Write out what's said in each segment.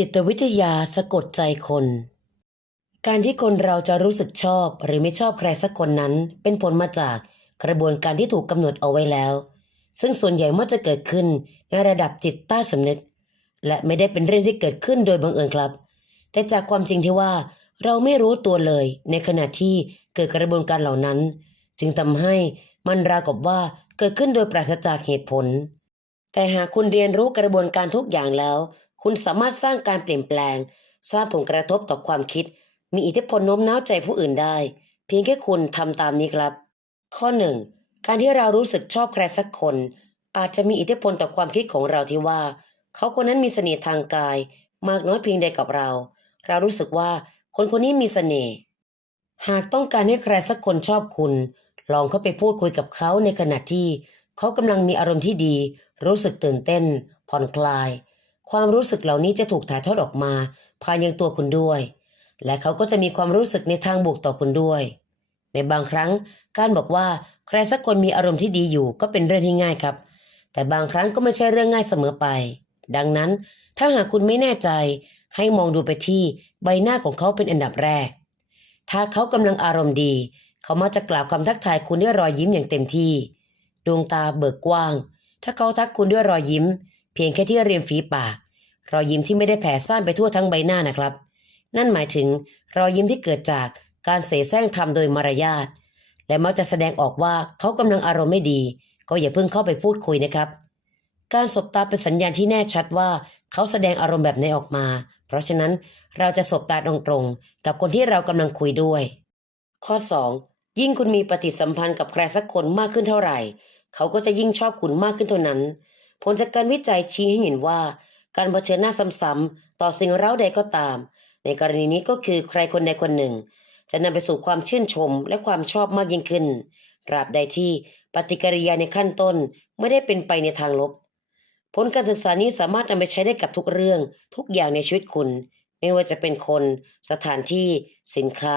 จิตวิทยาสะกดใจคน การที่คนเราจะรู้สึกชอบหรือไม่ชอบใครสักคนนั้น เป็นผลมาจากกระบวนการที่ถูกกำหนดเอาไว้แล้ว ซึ่งส่วนใหญ่มักจะเกิดขึ้นในระดับจิตใต้สำนึก และไม่ได้เป็นเรื่องที่เกิดขึ้นโดยบังเอิญครับ แต่จากความจริงที่ว่า เราไม่รู้ตัวเลย ในขณะที่เกิดกระบวนการเหล่านั้น จึงทำให้มันราวกับว่าเกิดขึ้นโดยปราศจากเหตุผล แต่หากคุณเรียนรู้กระบวนการทุกอย่างแล้ว คุณสามารถสร้างการเปลี่ยนแปลง สร้างผลกระทบต่อความคิด มีอิทธิพลโน้มน้าวใจผู้อื่นได้ เพียงแค่คุณทำตามนี้ครับ ข้อหนึ่งการที่เรารู้สึกชอบใครสักคน อาจจะมีอิทธิพลต่อความคิดของเราที่ว่า เขาคนนั้นมีเสน่ห์ทางกาย มากน้อยเพียงใดกับเรา เรารู้สึกว่าคนคนนี้มีเสน่ห์หากต้องการให้ใครสักคนชอบคุณ ลองเข้าไปพูดคุยกับเขาในขณะที่ เขากำลังมีอารมณ์ที่ดี รู้สึกตื่นเต้น ผ่อนคลาย ความรู้สึกเหล่านี้จะถูกถ่ายทอดออกมาภายในตัวคุณด้วย และเขาก็จะมีความรู้สึกในทางบวกต่อคุณด้วย ในบางครั้งการบอกว่าใครสักคนมีอารมณ์ที่ดีอยู่ก็เป็นเรื่องที่ง่ายครับ แต่บางครั้งก็ไม่ใช่เรื่องง่ายเสมอไป ดังนั้นถ้าหากคุณไม่แน่ใจ ให้มองดูไปที่ใบหน้าของเขาเป็นอันดับแรก ถ้าเขากำลังอารมณ์ดี เขามักจะกล่าวคำทักทายคุณด้วยรอยยิ้มอย่างเต็มที่ ดวงตาเบิกกว้าง ถ้าเขาทักคุณด้วยรอยยิ้ม เพียงแค่ที่เรียมฝีปากรอยยิ้มที่ไม่ได้แผ่ซ่านไปทั่วทั้งใบหน้านะครับ นั่นหมายถึงรอยยิ้มที่เกิดจากการเสแสร้งทำโดยมารยาทและมักจะแสดงออกว่าเขากำลังอารมณ์ไม่ดี ก็อย่าเพิ่งเข้าไปพูดคุยนะครับ การสบตาเป็นสัญญาณที่แน่ชัดว่าเขาแสดงอารมณ์แบบไหนออกมา เพราะฉะนั้นเราจะสบตาตรงๆ กับคนที่เรากำลังคุยด้วย ข้อ 2. ยิ่งคุณมีปฏิสัมพันธ์กับใครสักคนมากขึ้นเท่าไหร่ เขาก็จะยิ่งชอบคุณมากขึ้นเท่านั้น ผลจากการวิจัยชี้ให้เห็นว่า การเผชิญหน้าซ้ำๆต่อสิ่งเร้าใดก็ตาม ในกรณีนี้ก็คือใครคนใดคนหนึ่ง จะนำไปสู่ความชื่นชมและความชอบมากยิ่งขึ้นตราบใดที่ปฏิกิริยาในขั้นต้นไม่ได้เป็นไปในทางลบ ผลการศึกษานี้สามารถนำไปใช้ได้กับทุกเรื่องทุกอย่างในชีวิตคุณ ไม่ว่าจะเป็นคน สถานที่ สินค้า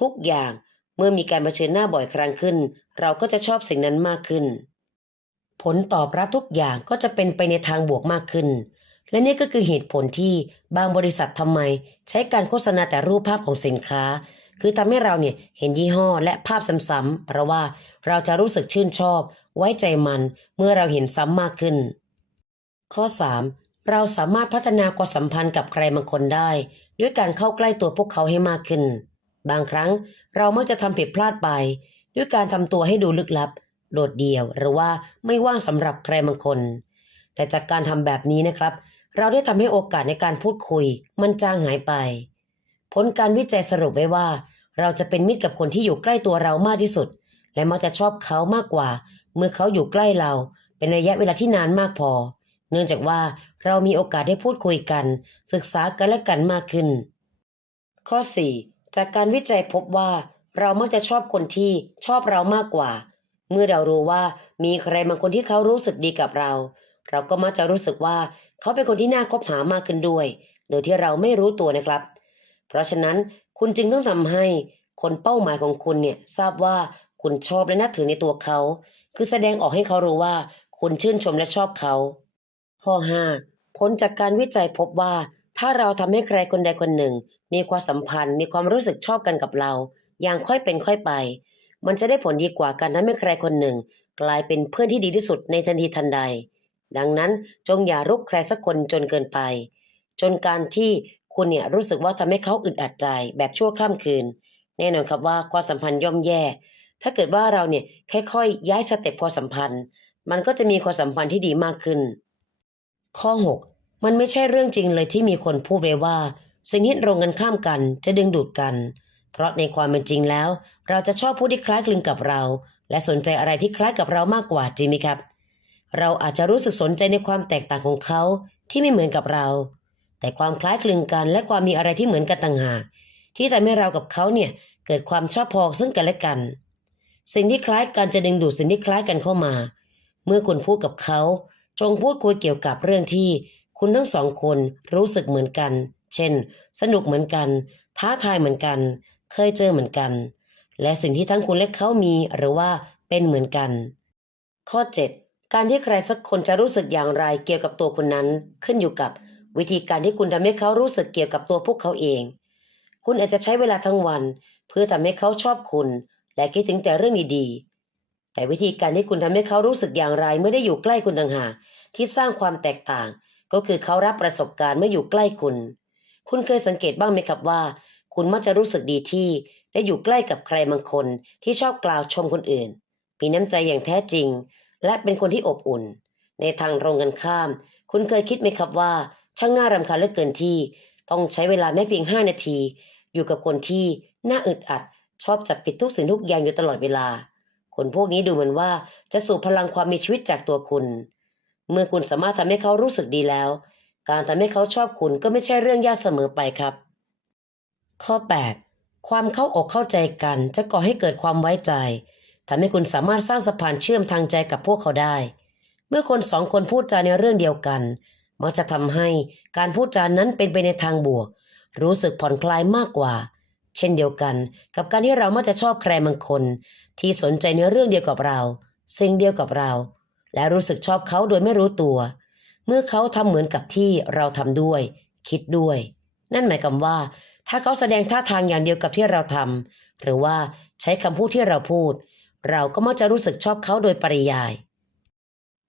ทุกอย่าง เมื่อมีการเผชิญหน้าบ่อยครั้งขึ้น เราก็จะชอบสิ่งนั้นมากขึ้น ผลตอบรับทุกอย่างก็จะเป็นไปในทางบวกมากขึ้น และนี่ก็คือเหตุผลที่บางบริษัททำไม ใช้การโฆษณาแต่รูปภาพของสินค้า คือทำให้เราเนี่ยเห็นยี่ห้อและภาพซ้ำๆเพราะว่าเราจะรู้สึกชื่นชอบ ไว้ใจมันเมื่อเราเห็นซ้ำมากขึ้น ข้อ 3. เราสามารถพัฒนาความสัมพันธ์กับใครบางคนได้ ด้วยการเข้าใกล้ตัวพวกเขาให้มากขึ้น บางครั้งเรามักจะทำผิดพลาดไป ด้วยการทำตัวให้ดูลึกลับ โดดเดี่ยว หรือว่าไม่ว่างสำหรับใครบางคน แต่จากการทำแบบนี้นะครับ เราได้ทำให้โอกาสในการพูดคุย มันจางหายไป ผลการวิจัยสรุปไว้ว่า เราจะเป็นมิตรกับคนที่อยู่ใกล้ตัวเรามากที่สุด และมักจะชอบเขามากกว่า เมื่อเขาอยู่ใกล้เรา เป็นระยะเวลาที่นานมากพอ เนื่องจากว่าเรามีโอกาสได้พูดคุยกัน ศึกษากันและกันมากขึ้น ข้อ 4. จากการวิจัยพบว่า เรามักจะชอบคนที่ชอบเรามากกว่า เมื่อเรารู้ว่ามีใครบางคนที่เขารู้สึกดีกับเรา เราก็มักจะรู้สึกว่าเขาเป็นคนที่น่าคบหามากขึ้นด้วย โดยที่เราไม่รู้ตัวนะครับ เพราะฉะนั้นคุณจึงต้องทำให้คนเป้าหมายของคุณเนี่ยทราบว่าคุณชอบและนับถือในตัวเขา คือแสดงออกให้เขารู้ว่า คุณชื่นชมและชอบเขา ข้อ 5. ผลจากการวิจัยพบว่า ถ้าเราทำให้ใครคนใดคนหนึ่ง มีความสัมพันธ์ มีความรู้สึกชอบกันกับเรา อย่างค่อยเป็นค่อยไป มันจะได้ผลดีกว่าการทำให้ใครคนหนึ่ง กลายเป็นเพื่อนที่ดีที่สุดในทันทีทันใด ดังนั้นจงอย่ารุกใครสักคนจนเกินไป จนการที่คุณเนี่ยรู้สึกว่าทำให้เขาอึดอัดใจแบบชั่วข้ามคืน แน่นอนครับว่าความสัมพันธ์ย่อมแย่ ถ้าเกิดว่าเราเนี่ยค่อยๆย้ายสเต็ปความสัมพันธ์ มันก็จะมีความสัมพันธ์ที่ดีมากขึ้น ข้อ 6 มันไม่ใช่เรื่องจริงเลยที่มีคนพูดไว้ว่า สิ่งที่ตรงกันข้ามกันจะดึงดูดกัน เพราะในความเป็นจริงแล้ว เราจะชอบผู้ที่คล้ายคลึงกับเรา และสนใจอะไรที่คล้ายกับเรามากกว่าจริงไหมครับ เราอาจจะรู้สึกสนใจในความแตกต่างของเขาที่ไม่เหมือนกับเรา แต่ความคล้ายคลึงกันและความมีอะไรที่เหมือนกันต่างหากที่ทำให้เรากับเขาเนี่ยเกิดความชอบพอซึ่งกันและกัน สิ่งที่คล้ายกันจะดึงดูดสิ่งที่คล้ายกันเข้ามา เมื่อคุณพูดกับเขา จงพูดคุยเกี่ยวกับเรื่องที่ คุณทั้งสองคนรู้สึกเหมือนกัน เช่น สนุกเหมือนกัน ท้าทายเหมือนกัน เคยเจอเหมือนกัน และสิ่งที่ทั้งคุณและเขามีหรือว่าเป็นเหมือนกัน ข้อ 7 การที่ใครสักคนจะรู้สึกอย่างไรเกี่ยวกับตัวคุณนั้น ขึ้นอยู่กับวิธีการที่คุณทำให้เขารู้สึกเกี่ยวกับตัวพวกเขาเอง คุณอาจจะใช้เวลาทั้งวัน เพื่อทำให้เขาชอบคุณ และคิดถึงแต่เรื่องดีๆ แต่วิธีการที่คุณทำให้เขารู้สึกอย่างไรเมื่อได้อยู่ใกล้คุณต่างหากที่สร้างความแตกต่าง ก็คือเขารับประสบการณ์เมื่ออยู่ใกล้คุณ คุณเคยสังเกตบ้างไหมครับว่า คุณมักจะรู้สึกดีที่ได้อยู่ใกล้กับใครบางคนที่ชอบกล่าวชมคนอื่นมีน้ำใจอย่างแท้จริง และเป็นคนที่อบอุ่น ในทางตรงกันข้าม คุณเคยคิดไหมครับว่า ช่างน่ารำคาญเหลือเกินที่ ต้องใช้เวลาแม้เพียงห้านาที อยู่กับคนที่น่าอึดอัด ชอบจับปิดทุกสิ่งทุกอย่างอยู่ตลอดเวลา คนพวกนี้ดูเหมือนว่าจะสูบพลังความมีชีวิตจากตัวคุณ เมื่อคุณสามารถทำให้เขารู้สึกดีแล้ว การทำให้เขาชอบคุณก็ไม่ใช่เรื่องยากเสมอไปครับ ข้อ 8 ความเข้าอกเข้าใจกันจะก่อให้เกิดความไว้ใจทำให้คุณสามารถสร้างสะพานเชื่อมทางใจกับพวกเขาได้ เมื่อคนสองคนพูดจาในเรื่องเดียวกัน มักจะทำให้การพูดจานั้นเป็นไปในทางบวก รู้สึกผ่อนคลายมากกว่า เช่นเดียวกัน กับการที่เรามักจะชอบใครบางคน ที่สนใจในเรื่องเดียวกับเรา สิ่งเดียวกับเรา และรู้สึกชอบเขาโดยไม่รู้ตัว เมื่อเขาทำเหมือนกับที่เราทำด้วย คิดด้วย นั่นหมายความว่า ถ้าเขาแสดงท่าทางอย่างเดียวกับที่เราทำหรือว่าใช้คำพูดที่เราพูด เราก็มักจะรู้สึกชอบเขาโดยปริยาย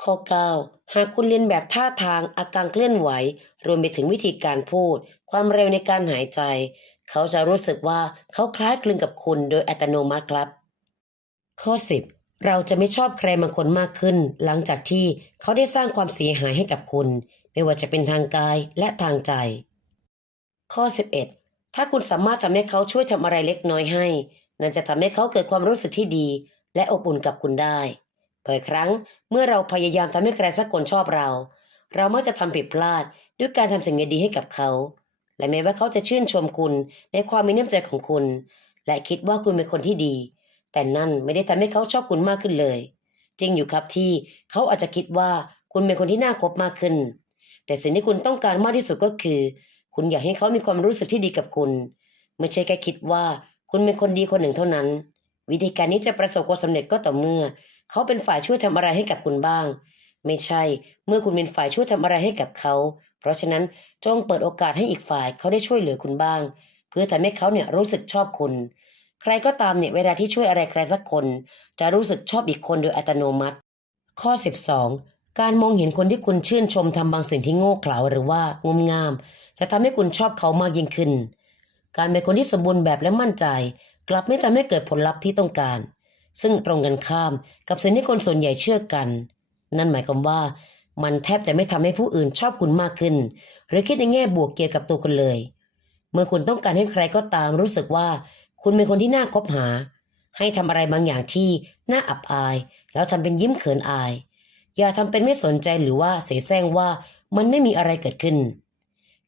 ข้อ 9 หากคุณเรียนแบบท่าทางอาการเคลื่อนไหว รวมไปถึงวิธีการพูด ความเร็วในการหายใจ เขาจะรู้สึกว่าเขาคล้ายคลึงกับคุณโดยอัตโนมัติครับ ข้อ 10 เราจะไม่ชอบใครบางคนมากขึ้น หลังจากที่เขาได้สร้างความเสียหายให้กับคุณ ไม่ว่าจะเป็นทางกายและทางใจ ข้อ 11 ถ้าคุณสามารถทำให้เขาช่วยทำอะไรเล็กน้อยให้ นั่นจะทำให้เขาเกิดความรู้สึกที่ดี และอบอุ่นกับคุณได้บ่อยครั้งเมื่อเราพยายามทำให้ใครสักคนชอบเรา เรามักจะทำผิดพลาดด้วยการทำสิ่งดีให้กับเขา และแม้ว่าเขาจะชื่นชมคุณในความมีน้ำใจของคุณ และคิดว่าคุณเป็นคนที่ดี แต่นั่นไม่ได้ทำให้เขาชอบคุณมากขึ้นเลย จริงอยู่ครับที่เขาอาจจะคิดว่าคุณเป็นคนที่น่าคบมากขึ้น แต่สิ่งที่คุณต้องการมากที่สุดก็คือ คุณอยากให้เขามีความรู้สึกที่ดีกับคุณ ไม่ใช่แค่คิดว่า คุณเป็นคนดีคนหนึ่งเท่านั้น วิธีการนี้จะประสบความสำเร็จก็ต่อเมื่อ เขาเป็นฝ่ายช่วยทำอะไรให้กับคุณบ้าง ไม่ใช่ เมื่อคุณเป็นฝ่ายช่วยทำอะไรให้กับเขา เพราะฉะนั้นจงเปิดโอกาสให้อีกฝ่ายเขาได้ช่วยเหลือคุณบ้าง เพื่อทำให้เขาเนี่ยรู้สึกชอบคุณ ใครก็ตามเนี่ยเวลาที่ช่วยอะไรใครสักคน จะรู้สึกชอบอีกคนโดยอัตโนมัติ ข้อ 12 การมองเห็นคนที่คุณชื่นชมทำบางสิ่งที่โง่เขลาหรือว่างมงาม จะทำให้คุณชอบเขามากยิ่งขึ้น การเป็นคนที่สมบูรณ์แบบและมั่นใจ กลับไม่ทำให้เกิดผลลัพธ์ที่ต้องการ ซึ่งตรงกันข้ามกับสิ่งที่คนส่วนใหญ่เชื่อกัน นั่นหมายความว่า มันแทบจะไม่ทำให้ผู้อื่นชอบคุณมากขึ้น หรือคิดในแง่บวกเกี่ยวกับตัวคุณเลย เมื่อคุณต้องการให้ใครก็ตามรู้สึกว่า คุณเป็นคนที่น่าคบหา ให้ทำอะไรบางอย่างที่น่าอับอาย แล้วทำเป็นยิ้มเขินอาย อย่าทำเป็นไม่สนใจหรือว่าเสแสร้งว่ามันไม่มีอะไรเกิดขึ้น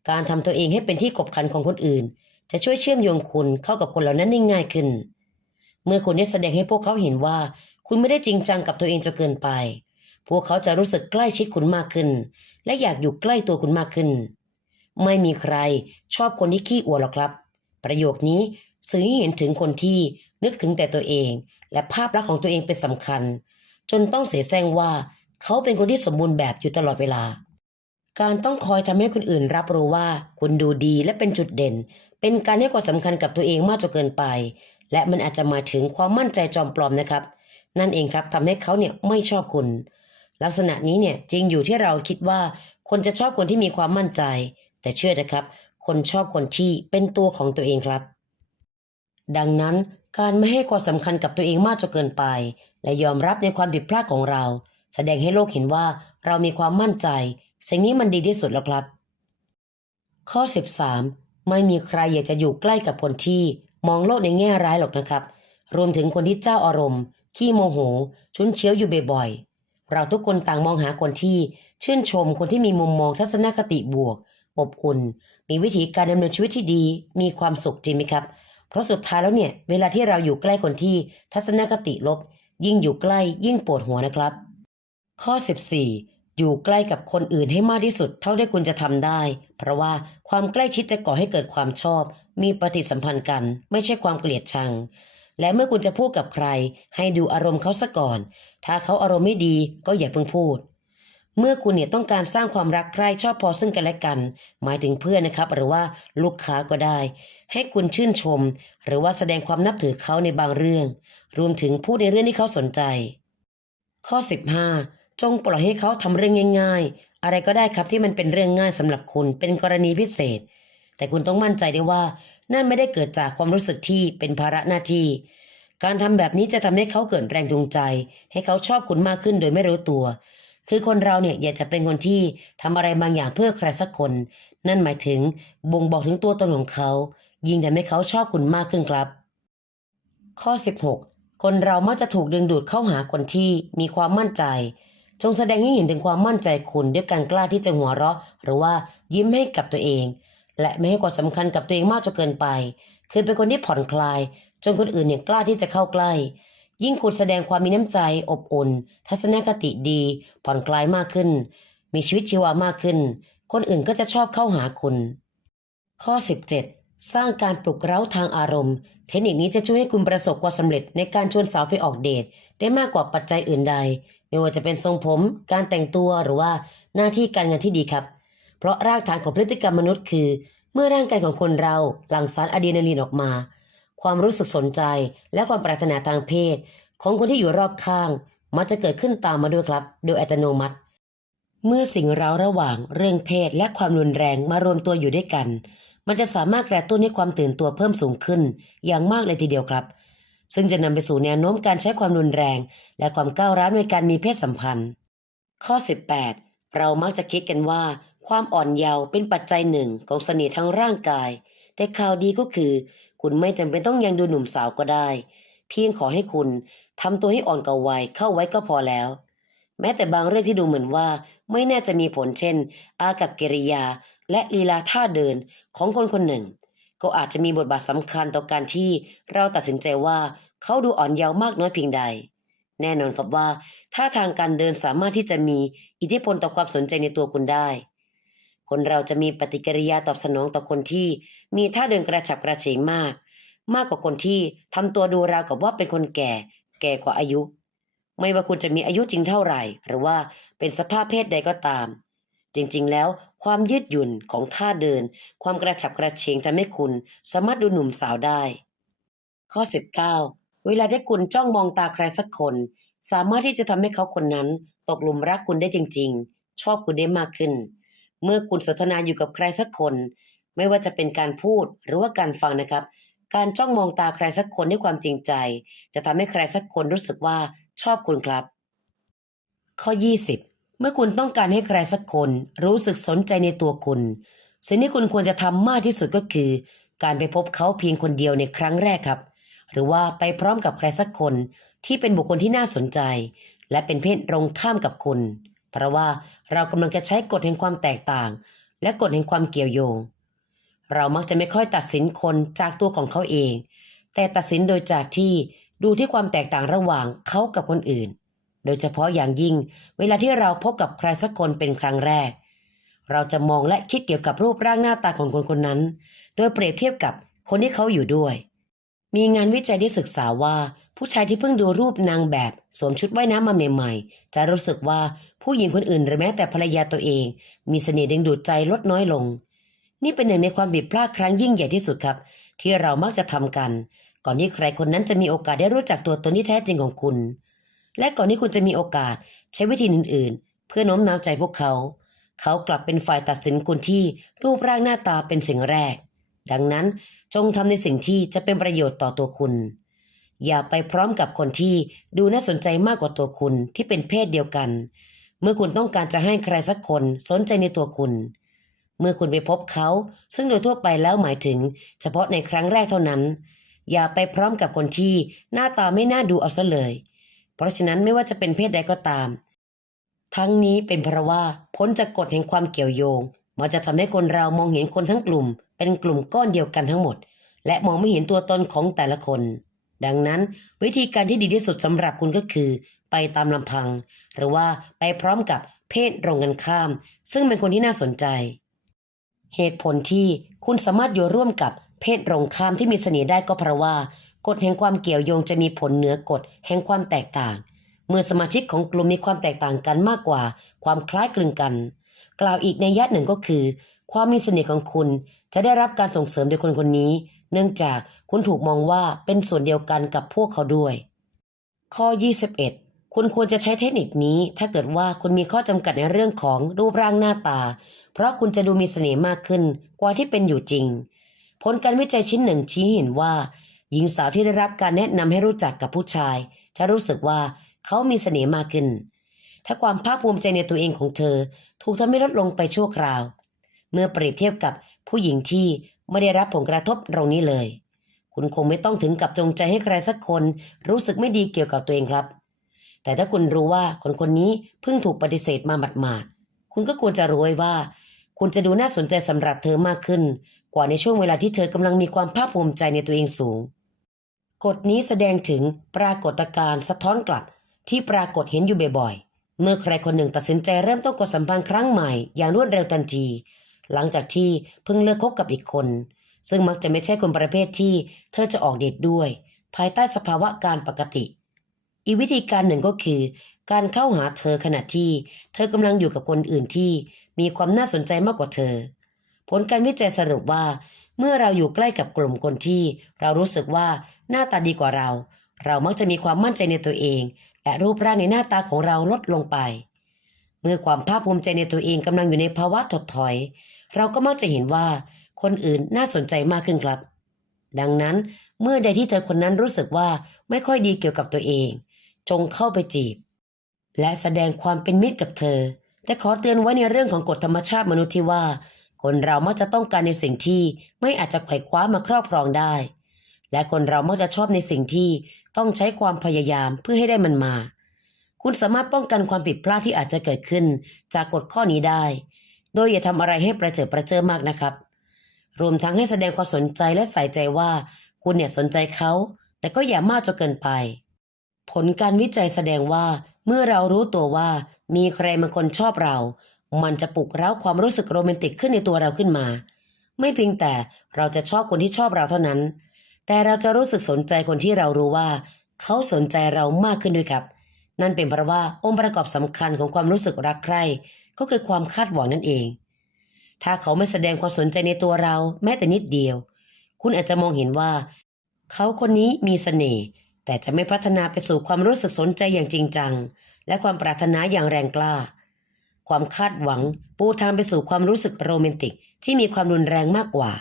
การทำตัวเองให้เป็นที่กบขันของคนอื่น จะช่วยเชื่อมโยงคุณเข้ากับคนเหล่านั้นได้ง่ายขึ้น เมื่อคุณได้แสดงให้พวกเขาเห็นว่า คุณไม่ได้จริงจังกับตัวเองจนเกินไป พวกเขาจะรู้สึกใกล้ชิดคุณมากขึ้น และอยากอยู่ใกล้ตัวคุณมากขึ้น ไม่มีใครชอบคนที่ขี้อวดหรอกครับ ประโยคนี้สื่อให้เห็นถึงคนที่นึกถึงแต่ตัวเอง และภาพลักษณ์ของตัวเองเป็นสำคัญ จนต้องเสียแซงว่า เขาเป็นคนที่สมบูรณ์แบบอยู่ตลอดเวลา การต้องคอยทำให้คนอื่นรับรู้ว่าคุณดูดีและเป็นจุดเด่น เป็นการให้ความสำคัญกับตัวเองมากจนเกินไป และมันอาจจะมาถึงความมั่นใจจอมปลอมนะครับ นั่นเองครับทำให้เขาเนี่ยไม่ชอบคุณ ลักษณะนี้เนี่ยจริงอยู่ที่เราคิดว่า คนจะชอบคนที่มีความมั่นใจ แต่เชื่อนะครับ คนชอบคนที่เป็นตัวของตัวเองครับ ดังนั้นการไม่ให้ความสำคัญกับตัวเองมากจนเกินไป และยอมรับในความผิดพลาดของเรา แสดงให้โลกเห็นว่าเรามีความมั่นใจ สิ่งนี้มันดีที่สุดแล้วครับ ข้อ 13 ไม่มีใครอยากจะอยู่ใกล้กับคนที่มองโลกในแง่ร้ายหรอกนะครับ รวมถึงคนที่เจ้าอารมณ์ ขี้โมโห ชุนเฉียวอยู่บ่อยๆ เราทุกคนต่างมองหาคนที่ชื่นชมคนที่มีมุมมองทัศนคติบวก อบอุ่น มีวิธีการดำเนินชีวิตที่ดี มีความสุขจริงไหมครับ เพราะสุดท้ายแล้วเนี่ย เวลาที่เราอยู่ใกล้คนที่ทัศนคติลบ ยิ่งอยู่ใกล้ยิ่งปวดหัวนะครับ ข้อ 14 อยู่ใกล้กับคนอื่นให้มากที่สุดเท่าที่คุณจะทำได้ เพราะว่าความใกล้ชิดจะก่อให้เกิดความชอบ มีปฏิสัมพันธ์กัน ไม่ใช่ความเกลียดชัง และเมื่อคุณจะพูดกับใคร ให้ดูอารมณ์เขาซะก่อน ถ้าเขาอารมณ์ไม่ดีก็อย่าเพิ่งพูด เมื่อคุณเนี่ยต้องการสร้างความรักใคร่ชอบพอซึ่งกันและกัน หมายถึงเพื่อนนะครับ หรือว่าลูกค้าก็ได้ ให้คุณชื่นชม หรือว่าแสดงความนับถือเขาในบางเรื่อง รวมถึงพูดในเรื่องที่เขาสนใจ ข้อ 15 จงปล่อยให้เขาทำเรื่องง่าย ๆ อะไรก็ได้ครับที่มันเป็นเรื่องง่ายสำหรับคุณเป็นกรณีพิเศษ แต่คุณต้องมั่นใจได้ว่า นั่นไม่ได้เกิดจากความรู้สึกที่เป็นภาระหน้าที่ การทำแบบนี้จะทำให้เขาเกิดแรงจูงใจ ให้เขาชอบคุณมากขึ้นโดยไม่รู้ตัว คือคนเราเนี่ยอยากจะเป็นคนที่ทำอะไรบางอย่างเพื่อใครสักคน นั่นหมายถึงบ่งบอกถึงตัวตนของเขา ยิ่งทำให้เขาชอบคุณมากขึ้นครับ ข้อ 16 คนเรามักจะถูกดึงดูดเข้าหาคนที่มีความมั่นใจ จงแสดงให้เห็นถึงความมั่นใจคุณด้วยการกล้าที่จะหัวเราะ หรือว่ายิ้มให้กับตัวเอง และไม่ให้ความสำคัญกับตัวเองมากจนเกินไป คือเป็นคนที่ผ่อนคลาย จนคนอื่นเนี่ยกล้าที่จะเข้าใกล้ ยิ่งคุณแสดงความมีน้ำใจอบอุ่น ทัศนคติดี ผ่อนคลายมากขึ้น มีชีวิตชีวามากขึ้น คนอื่นก็จะชอบเข้าหาคุณ ข้อ 17 สร้างการปลุกเร้าทางอารมณ์ เทคนิคนี้จะช่วยให้คุณประสบความสำเร็จในการชวนสาวไปออกเดทได้มากกว่าปัจจัยอื่นใด ไม่ว่าจะเป็นทรงผม การแต่งตัวหรือว่าหน้าที่การงานที่ดีครับ เพราะรากฐานของพฤติกรรมมนุษย์คือ เมื่อร่างกายของคนเราหลั่งสารอะดรีนาลีนออกมา ความรู้สึกสนใจและความปรารถนาทางเพศ ของคนที่อยู่รอบข้าง มักจะเกิดขึ้นตามมาด้วยครับ โดยอัตโนมัติ เมื่อสิ่งเร้าระหว่างเรื่องเพศและความรุนแรงมารวมตัวอยู่ด้วยกัน มันจะสามารถกระตุ้นให้ความตื่นตัวเพิ่มสูงขึ้น อย่างมากเลยทีเดียวครับ ซึ่งจะนำไปสู่แนวโน้มการใช้ความรุนแรง และความก้าวร้าวในการมีเพศสัมพันธ์ ข้อ 18 เรามักจะคิดกันว่า ความอ่อนเยาว์เป็นปัจจัยหนึ่งของเสน่ห์ทางร่างกาย แต่ข่าวดีก็คือ คุณไม่จำเป็นต้องยังดูหนุ่มสาวก็ได้ เพียงขอให้คุณทำตัวให้อ่อนกว่าวัยเข้าไว้ก็พอแล้ว แม้แต่บางเรื่องที่ดูเหมือนว่า ไม่น่าจะมีผลเช่น อากับกิริยาและลีลาท่าเดินของคนคนหนึ่ง ก็อาจจะมีบทบาทสำคัญต่อการที่เราตัดสินใจว่าเขาดูอ่อนเยาว์มากน้อยเพียงใด แน่นอนครับว่าท่าทางการเดินสามารถที่จะมีอิทธิพลต่อความสนใจในตัวคุณได้ คนเราจะมีปฏิกิริยาตอบสนองต่อคนที่มีท่าเดินกระฉับกระเฉงมาก มากกว่าคนที่ทำตัวดูราวกับว่าเป็นคนแก่ แก่กว่าอายุ ไม่ว่าคุณจะมีอายุจริงเท่าไหร่ หรือว่าเป็นสภาพเพศใดก็ตาม จริง ๆ แล้ว ความยืดหยุ่นของท่าเดิน ความกระฉับกระเฉงทำให้คุณสามารถดูหนุ่มสาวได้ ข้อ 19 เวลาที่คุณจ้องมองตาใครสักคน สามารถที่จะทำให้เขาคนนั้น ตกหลุมรักคุณได้จริง ๆ ชอบคุณได้มากขึ้น เมื่อคุณสนทนาอยู่กับใครสักคน ไม่ว่าจะเป็นการพูดหรือว่าการฟังนะครับ การจ้องมองตาใครสักคนด้วยความจริงใจ จะทำให้ใครสักคนรู้สึกว่าชอบคุณครับ ข้อ 20 มื่อคุณต้องการให้ใครสักคนรู้สึกสนใจในตัวคุณ สิ่งที่คุณควรจะทำมากที่สุดก็คือ การไปพบเขาเพียงคนเดียวในครั้งแรกครับ หรือว่าไปพร้อมกับใครสักคนที่เป็นบุคคลที่น่าสนใจ และเป็นเพศตรงข้ามกับคุณ เพราะว่าเรากำลังจะใช้กฎแห่งความแตกต่าง และกฎแห่งความเกี่ยวโยง เรามักจะไม่ค่อยตัดสินคนจากตัวของเขาเอง แต่ตัดสินโดยจากที่ดูที่ความแตกต่างระหว่างเขากับคนอื่น โดยเฉพาะอย่างยิ่ง เวลาที่เราพบกับใครสักคนเป็นครั้งแรก เราจะมองและคิดเกี่ยวกับรูปร่างหน้าตาของคนคนนั้น โดยเปรียบเทียบกับคนที่เขาอยู่ด้วย มีงานวิจัยที่ศึกษาว่าผู้ชายที่เพิ่งดูรูปนางแบบ สวมชุดว่ายน้ำมาใหม่ๆ จะรู้สึกว่าผู้หญิงคนอื่นหรือแม้แต่ภรรยาตัวเอง มีเสน่ห์ดึงดูดใจลดน้อยลง นี่เป็นหนึ่งในความผิดพลาดครั้งยิ่งใหญ่ที่สุดครับ ที่เรามักจะทำกัน ก่อนที่ใครคนนั้นจะมีโอกาสได้รู้จักตัวตนที่แท้จริงของคุณ และก่อนที่คุณจะมีโอกาสใช้วิธีอื่น ๆ เพื่อโน้มน้าวใจพวกเขา เขากลับเป็นฝ่ายตัดสินคุณที่รูปร่างหน้าตาเป็นสิ่งแรก ดังนั้นจงทำในสิ่งที่จะเป็นประโยชน์ต่อตัวคุณ อย่าไปพร้อมกับคนที่ดูน่าสนใจมากกว่าตัวคุณที่เป็นเพศเดียวกัน เมื่อคุณต้องการจะให้ใครสักคนสนใจในตัวคุณ เมื่อคุณไปพบเขา ซึ่งโดยทั่วไปแล้วหมายถึง เฉพาะในครั้งแรกเท่านั้น อย่าไปพร้อมกับคนที่หน้าตาไม่น่าดูเอาซะเลย เพราะฉะนั้นไม่ว่าจะเป็นเพศใดก็ตาม ทั้งนี้เป็นเพราะว่าพ้นจากกฎแห่งความเกี่ยวโยง มันจะทำให้คนเรามองเห็นคนทั้งกลุ่ม เป็นกลุ่มก้อนเดียวกันทั้งหมด และมองไม่เห็นตัวตนของแต่ละคน ดังนั้นวิธีการที่ดีที่สุดสำหรับคุณก็คือ ไปตามลำพัง หรือว่าไปพร้อมกับเพศตรงกันข้าม ซึ่งเป็นคนที่น่าสนใจ เหตุผลที่คุณสามารถอยู่ร่วมกับเพศตรงข้ามที่มีเสน่ห์ได้ก็เพราะว่า กฎแห่งความเกี่ยวโยงจะมีผลเหนือกฎแห่งความแตกต่าง เมื่อสมาชิกของกลุ่มมีความแตกต่างกันมากกว่า ความคล้ายคลึงกัน กล่าวอีกในยยะหนึ่งก็คือ ความมีเสน่ห์ของคุณจะได้รับการส่งเสริมโดยคนคนนี้ เนื่องจากคุณถูกมองว่าเป็นส่วนเดียวกันกับพวกเขาด้วย ข้อ 21 คุณควรจะใช้เทคนิคนี้ ถ้าเกิดว่าคุณมีข้อจำกัดในเรื่องของรูปร่างหน้าตา เพราะคุณจะดูมีเสน่ห์มากขึ้นกว่าที่เป็นอยู่จริง ผลการวิจัยชิ้นหนึ่งชี้เห็นว่า หญิงสาวที่ได้รับการแนะนำให้รู้จักกับผู้ชาย จะรู้สึกว่าเขามีเสน่ห์มากขึ้น ถ้าความภาคภูมิใจในตัวเองของเธอ ถูกทำให้ลดลงไปชั่วคราว เมื่อเปรียบเทียบกับผู้หญิงที่ไม่ได้รับผลกระทบตรงนี้เลย คุณคงไม่ต้องถึงกับจงใจให้ใครสักคนรู้สึกไม่ดีเกี่ยวกับตัวเองครับ แต่ถ้าคุณรู้ว่าคนคนนี้เพิ่งถูกปฏิเสธมาหมาดๆคุณก็ควรจะรู้ไว้ว่า คุณจะดูน่าสนใจสำหรับเธอมากขึ้น กว่าในช่วงเวลาที่เธอกำลังมีความภาคภูมิใจในตัวเองสูง กฎนี้แสดงถึงปรากฏการณ์สะท้อนกลับที่ปรากฏเห็นอยู่บ่อยๆ เมื่อใครคนหนึ่งตัดสินใจเริ่มต้นกดสัมพันธ์ครั้งใหม่อย่างรวดเร็วทันที หลังจากที่เพิ่งเลิกคบกับอีกคน ซึ่งมักจะไม่ใช่คนประเภทที่เธอจะออกเดทด้วย ภายใต้สภาวะการปกติ อีกวิธีการหนึ่งก็คือ การเข้าหาเธอขณะที่ เธอกำลังอยู่กับคนอื่นที่มีความน่าสนใจมากกว่าเธอ ผลการวิจัยสรุปว่า เมื่อเราอยู่ใกล้กับกลุ่มคนที่ เรารู้สึกว่า หน้าตาดีกว่าเรา เรามักจะมีความมั่นใจในตัวเอง และรูปร่างในหน้าตาของเราลดลงไป เมื่อความภาคภูมิใจในตัวเองกำลังอยู่ในภาวะถดถอย เราก็มักจะเห็นว่าคนอื่นน่าสนใจมากขึ้นครับ ดังนั้นเมื่อใดที่เธอคนนั้นรู้สึกว่าไม่ค่อยดีเกี่ยวกับตัวเอง จงเข้าไปจีบ และแสดงความเป็นมิตรกับเธอแต่ขอเตือนไว้ในเรื่องของกฎธรรมชาติมนุษย์ที่ว่า คนเรามักจะต้องการในสิ่งที่ไม่อาจจะไขว่คว้ามาครอบครองได้ และคนเรามักจะชอบในสิ่งที่ต้องใช้ความพยายามเพื่อให้ได้มันมา คุณสามารถป้องกันความผิดพลาดที่อาจจะเกิดขึ้น จากกฎข้อนี้ได้ โดยอย่าทำอะไรให้ประเจิดประเจิอมากนะครับ รวมทั้งให้แสดงความสนใจและใส่ใจว่า คุณเนี่ยสนใจเขา แต่ก็อย่ามากจนเกินไป ผลการวิจัยแสดงว่า เมื่อเรารู้ตัวว่า มีใครบางคนชอบเรา มันจะปลุกเร้าความรู้สึกโรแมนติกขึ้นในตัวเราขึ้นมา ไม่เพียงแต่เราจะชอบคนที่ชอบเราเท่านั้น แต่เราจะรู้สึกสนใจคนที่เรารู้ว่า เขาสนใจเรามากขึ้นด้วยครับ นั่นเป็นเพราะว่าองค์ประกอบสำคัญของความรู้สึกรักใคร่ก็คือความคาดหวังนั่นเอง ถ้าเขาไม่แสดงความสนใจในตัวเราแม้แต่นิดเดียว คุณอาจจะมองเห็นว่า เขาคนนี้มีเสน่ห์แต่จะไม่พัฒนาไปสู่ความรู้สึกสนใจอย่างจริงจัง และความปรารถนาอย่างแรงกล้า ความคาดหวังปูทางไปสู่ความรู้สึกโรแมนติกที่มีความรุนแรงมากกว่า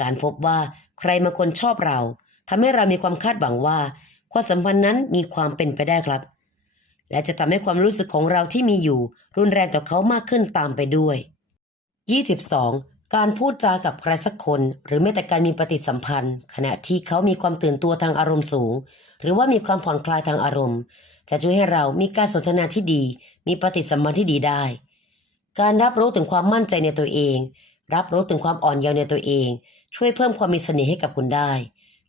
การพบว่า ใครมาคนชอบเราทำให้เรามีความคาดหวังว่า ความสัมพันธ์นั้นมีความเป็นไปได้ครับ และจะทำให้ความรู้สึกของเราที่มีอยู่ รุนแรงต่อเขามากขึ้นตามไปด้วย 22. การพูดจากับใครสักคน หรือแม้แต่การมีปฏิสัมพันธ์ ขณะที่เขามีความตื่นตัวทางอารมณ์สูง หรือว่ามีความผ่อนคลายทางอารมณ์ จะช่วยให้เรามีการสนทนาที่ดี มีปฏิสัมพันธ์ที่ดีได้ การรับรู้ถึงความมั่นใจในตัวเอง รับรู้ถึงความอ่อนเยาว์ในตัวเอง ช่วยเพิ่มความมีเสน่ห์ให้กับคุณได้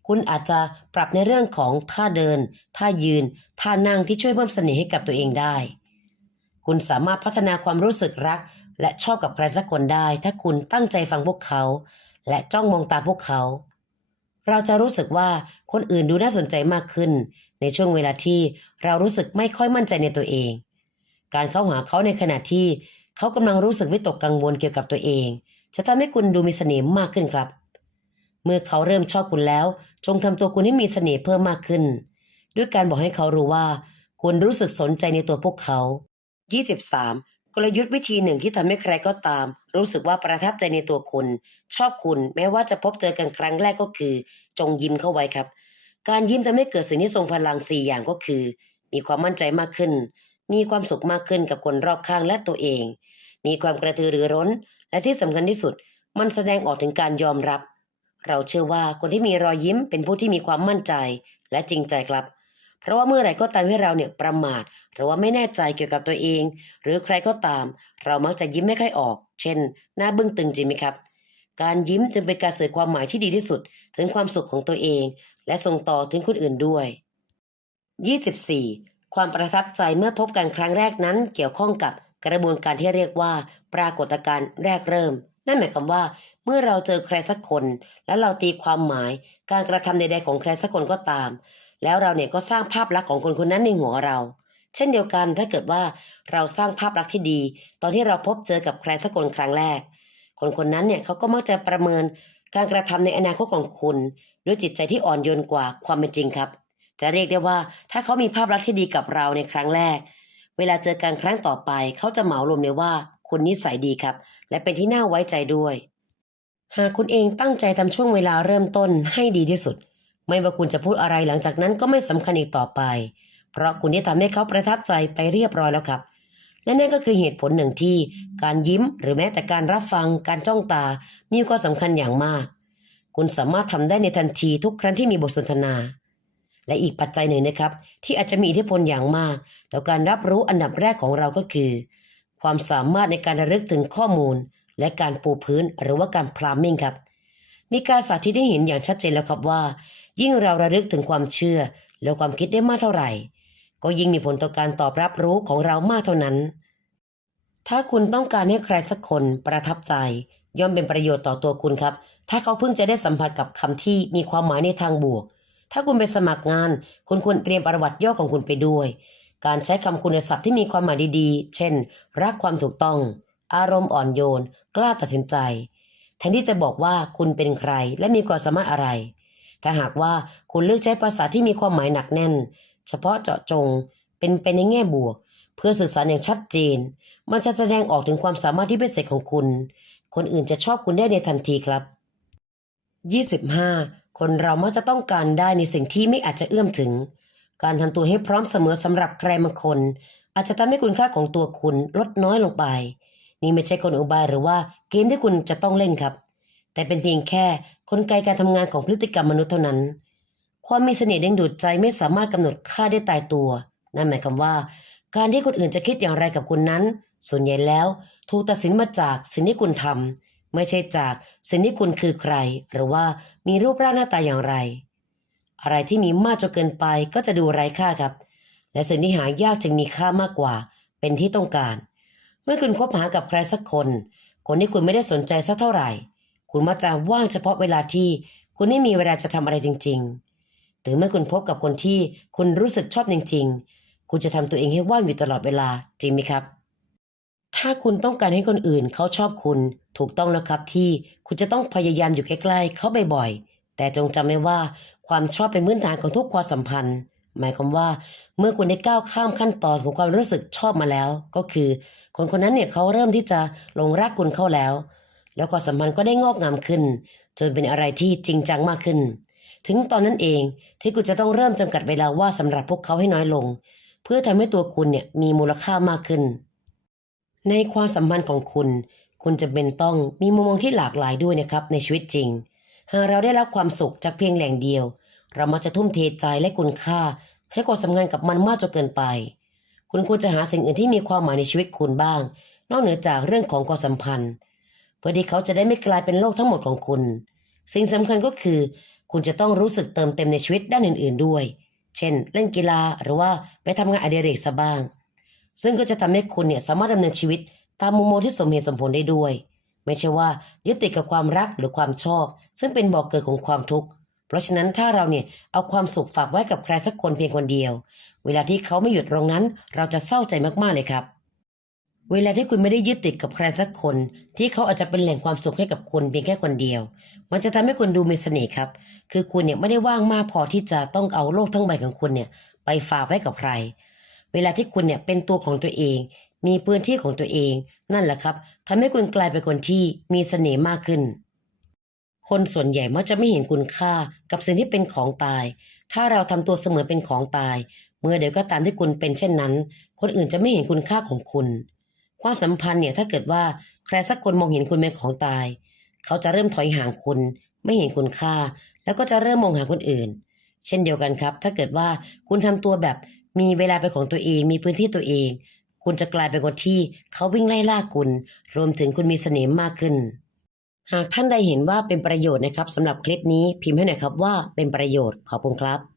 คุณอาจจะปรับในเรื่องของท่าเดิน ท่ายืน ท่านั่งที่ช่วยเพิ่มเสน่ห์ให้กับตัวเองได้ คุณสามารถพัฒนาความรู้สึกรัก และชอบกับใครสักคนได้ ถ้าคุณตั้งใจฟังพวกเขา และจ้องมองตาพวกเขา เราจะรู้สึกว่าคนอื่นดูน่าสนใจมากขึ้น ในช่วงเวลาที่เรารู้สึกไม่ค่อยมั่นใจในตัวเอง การเข้าหาเขาในขณะที่เขากำลังรู้สึกวิตกกังวลเกี่ยวกับตัวเอง จะทำให้คุณดูมีเสน่ห์มากขึ้นครับ เมื่อเขาเริ่มชอบคุณแล้ว จงทำตัวคุณให้มีเสน่ห์เพิ่มมากขึ้น ด้วยการบอกให้เขารู้ว่า คุณรู้สึกสนใจในตัวพวกเขา 23. กลยุทธ์วิธีหนึ่งที่ทำให้ใครก็ตาม รู้สึกว่าประทับใจในตัวคุณ ชอบคุณแม้ว่าจะพบเจอกันครั้งแรกก็คือ จงยิ้มเข้าไว้ครับ การยิ้มทำให้เกิดสิ่งที่ทรงพลังสี่อย่างก็คือ มีความมั่นใจมากขึ้น มีความสุขมากขึ้นกับคนรอบข้างและตัวเอง มีความกระตือรือร้น และที่สำคัญที่สุด มันแสดงออกถึงการยอมรับ เราเชื่อว่าคนที่มีรอยยิ้มเป็นผู้ที่มีความมั่นใจและจริงใจครับ เพราะว่าเมื่อไหร่ก็ตามที่เราเนี่ยประมาทหรือว่าไม่แน่ใจเกี่ยวกับตัวเอง หรือใครก็ตาม เรามักจะยิ้มไม่ค่อยออก เช่น หน้าบึ้งตึงจริงไหมครับ การยิ้มจึงเป็นการสื่อความหมายที่ดีที่สุด ถึงความสุขของตัวเอง และส่งต่อถึงคนอื่นด้วย 24. ความประทับใจเมื่อพบกันครั้งแรกนั้นเกี่ยวข้องกับกระบวนการที่เรียกว่า ปรากฏการณ์แรกเริ่ม นั่นหมายความว่า เมื่อเราเจอใครสักคน แล้วเราตีความหมายการกระทำใดๆของใครสักคนก็ตาม แล้วเราเนี่ยก็สร้างภาพลักษณ์ของคนคนนั้นในหัวเรา เช่นเดียวกันถ้าเกิดว่าเราสร้างภาพลักษณ์ที่ดี ตอนที่เราพบเจอกับใครสักคนครั้งแรก คนคนนั้นเนี่ยเขาก็มักจะประเมินการกระทำในอนาคตของคุณ ด้วยจิตใจที่อ่อนโยนกว่าความเป็นจริงครับ จะเรียกได้ว่าถ้าเขามีภาพลักษณ์ที่ดีกับเราในครั้งแรก เวลาเจอกันครั้งต่อไป เขาจะเหมารวมเลยว่าคุณนิสัยดีครับ และเป็นที่น่าไว้ใจด้วย หากคุณเองตั้งใจทำช่วงเวลาเริ่มต้นให้ดีที่สุด ไม่ว่าคุณจะพูดอะไรหลังจากนั้นก็ไม่สำคัญอีกต่อไป เพราะคุณได้ทำให้เขาประทับใจไปเรียบร้อยแล้วครับ และนั่นก็คือเหตุผลหนึ่งที่ การยิ้มหรือแม้แต่การรับฟัง การจ้องตา มีความสำคัญอย่างมาก คุณสามารถทำได้ในทันทีทุกครั้งที่มีบทสนทนา และอีกปัจจัยหนึ่งนะครับ ที่อาจจะมีอิทธิพลอย่างมาก ต่อการรับรู้อันดับแรกของเราก็คือ ความสามารถในการระลึกถึงข้อมูล และการปูพื้นหรือว่าการพรามมิ่งครับ มีการสาธิตให้เห็นอย่างชัดเจนแล้วครับว่า ยิ่งเราระลึกถึงความเชื่อ และความคิดได้มากเท่าไหร่ ก็ยิ่งมีผลต่อการตอบรับรู้ของเรามากเท่านั้น ถ้าคุณต้องการให้ใครสักคนประทับใจ ย่อมเป็นประโยชน์ต่อตัวคุณครับ ถ้าเขาเพิ่งจะได้สัมผัสกับคำที่มีความหมายในทางบวก ถ้าคุณไปสมัครงาน คุณควรเตรียมประวัติย่อของคุณไปด้วยการใช้คำคุณศัพท์ที่มีความหมายดีๆ เช่น รักความถูกต้อง อารมณ์อ่อนโยน กล้าตัดสินใจ แทนที่จะบอกว่าคุณเป็นใครและมีความสามารถอะไร ถ้าหากว่าคุณเลือกใช้ภาษาที่มีความหมายหนักแน่น เฉพาะเจาะจง เป็นไปในแง่บวก เพื่อสื่อสารอย่างชัดเจน มันจะแสดงออกถึงความสามารถที่พิเศษของคุณ คนอื่นจะชอบคุณได้ในทันทีครับ 25. คนเรามักจะต้องการได้ในสิ่งที่ไม่อาจจะเอื้อมถึง การทำตัวให้พร้อมเสมอสำหรับใครบางคน อาจจะทำให้คุณค่าของตัวคุณลดน้อยลงไป นี่ไม่ใช่กลอุบายหรือว่าเกมที่คุณจะต้องเล่นครับ แต่เป็นเพียงแค่กลไกการทำงานของพฤติกรรมมนุษย์เท่านั้น ความมีเสน่ห์ดึงดูดใจไม่สามารถกำหนดค่าได้ตายตัว นั่นหมายความว่า การที่คนอื่นจะคิดอย่างไรกับคุณนั้น ส่วนใหญ่แล้วถูกตัดสินมาจากสิ่งที่คุณทำไม่ใช่จากสิ่งที่คุณคือใคร หรือว่ามีรูปร่างหน้าตาอย่างไร อะไรที่มีมากจนเกินไปก็จะดูไร้ค่าครับ และสิ่งที่หายากจึงมีค่ามากกว่า เป็นที่ต้องการเเมื่อคุณคบหากับใครสักคน คนที่คุณไม่ได้สนใจสักเท่าไหร่ คุณมักจะว่างเฉพาะเวลาที่คุณไม่มีเวลาจะทำอะไรจริง ๆ หรือเมื่อคุณพบกับคนที่คุณรู้สึกชอบจริง ๆ คุณจะทำตัวเองให้ว่างอยู่ตลอดเวลาจริงไหมครับ ถ้าคุณต้องการให้คนอื่นเขาชอบคุณถูกต้องแล้วครับที่คุณจะต้องพยายามอยู่ใกล้ๆเขาบ่อยๆแต่จงจำไว้ว่าความชอบเป็นพื้นฐานของทุกความสัมพันธ์ หมายความว่าเมื่อคุณได้ก้าวข้ามขั้นตอนของความรู้สึกชอบมาแล้ว ก็คือ คนคนนั้นเนี่ยเขาเริ่มที่จะหลงรักคุณเข้าแล้ว แล้วความสัมพันธ์ก็ได้งอกงามขึ้น จนเป็นอะไรที่จริงจังมากขึ้น ถึงตอนนั้นเองที่คุณจะต้องเริ่มจำกัดเวลาว่าสำหรับพวกเขาให้น้อยลง เพื่อทำให้ตัวคุณเนี่ยมีมูลค่ามากขึ้น ในความสัมพันธ์ของคุณ คุณจะเป็นต้องมีมุมมองที่หลากหลายด้วยนะครับในชีวิตจริง หากเราได้รับความสุขจากเพียงแหล่งเดียว เรามักจะทุ่มเทใจและคุณค่าให้ความสำคัญกับมันมากจนเกินไป คุณควรจะหาสิ่งอื่นที่มีความหมายในชีวิตคุณบ้าง นอกเหนือจากเรื่องของความสัมพันธ์ เพื่อที่เขาจะได้ไม่กลายเป็นโลกทั้งหมดของคุณ สิ่งสำคัญก็คือ คุณจะต้องรู้สึกเติมเต็มในชีวิตด้านอื่น ๆ ด้วย เช่น เล่นกีฬาหรือว่าไปทำงานอดิเรกซะบ้าง ซึ่งก็จะทำให้คุณเนี่ยสามารถดำเนินชีวิตตามมุมมองที่สมเหตุสมผลได้ด้วย ไม่ใช่ว่ายึดติดกับความรักหรือความชอบ ซึ่งเป็นบ่อกเกิดของความทุกข์เพราะฉะนั้นถ้าเราเนี่ยเอาความสุขฝากไว้กับใครสักคนเพียงคนเดียว เวลาที่เขาไม่หยุดตรงนั้น เราจะเศร้าใจมากๆเลยครับ เวลาที่คุณไม่ได้ยึดติดกับใครสักคน ที่เขาอาจจะเป็นแหล่งความสุขให้กับคุณเพียงแค่คนเดียว มันจะทำให้คุณดูมีเสน่ห์ครับ คือคุณเนี่ยไม่ได้ว่างมากพอที่จะต้องเอาโลกทั้งใบของคุณเนี่ยไปฝากไว้กับใคร เวลาที่คุณเนี่ยเป็นตัวของตัวเอง มีพื้นที่ของตัวเอง นั่นแหละครับทำให้คุณกลายเป็นคนที่มีเสน่ห์มากขึ้น คนส่วนใหญ่มักจะไม่เห็นคุณค่ากับสิ่งที่เป็นของตาย ถ้าเราทำตัวเสมือนเป็นของตาย เมื่อเดี๋ยวก็ตามที่คุณเป็นเช่นนั้น คนอื่นจะไม่เห็นคุณค่าของคุณ ความสัมพันธ์เนี่ยถ้าเกิดว่าใครสักคนมองเห็นคุณเป็นของตาย เขาจะเริ่มถอยห่างคุณ ไม่เห็นคุณค่า แล้วก็จะเริ่มมองหาคนอื่น เช่นเดียวกันครับ ถ้าเกิดว่าคุณทำตัวแบบมีเวลาเป็นของตัวเอง มีพื้นที่ตัวเอง คุณจะกลายเป็นคนที่เขาวิ่งไล่ล่าคุณ รวมถึงคุณมีเสน่ห์มากขึ้น หากท่านใดเห็นว่าเป็นประโยชน์นะครับสำหรับคลิปนี้พิมพ์ให้หน่อยครับว่าเป็นประโยชน์ขอบคุณครับ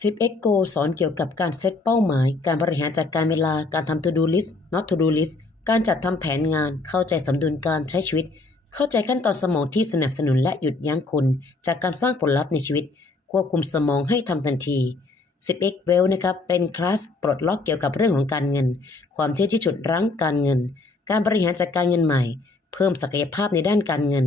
10x Go สอนเกี่ยวกับการเซตเป้าหมาย การบริหารจัดการเวลา การทำ to do list not to do list การจัดทำแผนงาน เข้าใจสมดุลการใช้ชีวิต เข้าใจขั้นตอนสมองที่สนับสนุนและหยุดยั้งคุณจากการสร้างผลลัพธ์ในชีวิต ควบคุมสมองให้ทำทันที 10x Well นะครับเป็นคลาสปลดล็อกเกี่ยวกับเรื่องของการเงิน ความเชื่อที่ฉุดรั้งการเงิน การบริหารจัดการเงินใหม่ เพิ่มศักยภาพในด้านการเงิน